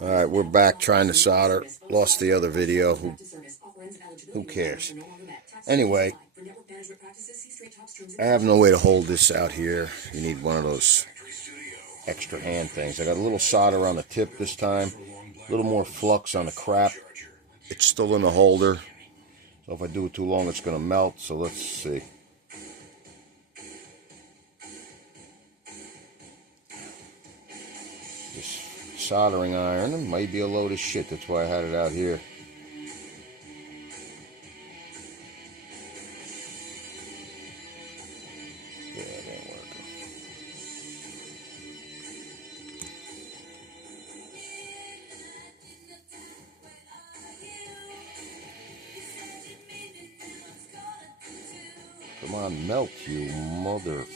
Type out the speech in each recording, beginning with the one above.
Alright, we're back trying to solder. Lost the other video. Who cares? Anyway, I have no way to hold this out here. You need one of those extra hand things. I got a little solder on the tip this time. A little more flux on the crap. It's still in the holder. So if I do it too long, it's going to melt. So let's see. This soldering iron might be a load of shit. That's why I had it out here. Yeah, it ain't working. Come on, melt, you mother.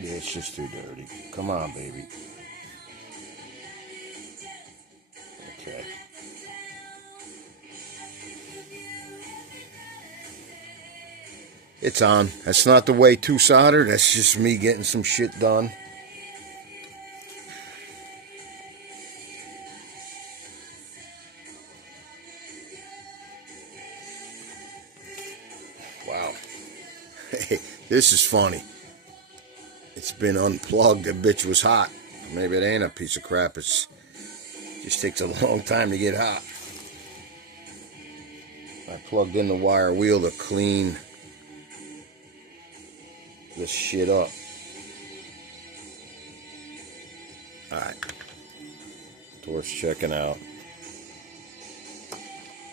Yeah, it's just too dirty. Come on, baby. Okay. It's on. That's not the way to solder. That's just me getting some shit done. Wow. Hey, this is funny. It's been unplugged. That bitch was hot. Maybe it ain't a piece of crap. It just takes a long time to get hot. I plugged in the wire wheel to clean this shit up. Alright. Torch checking out.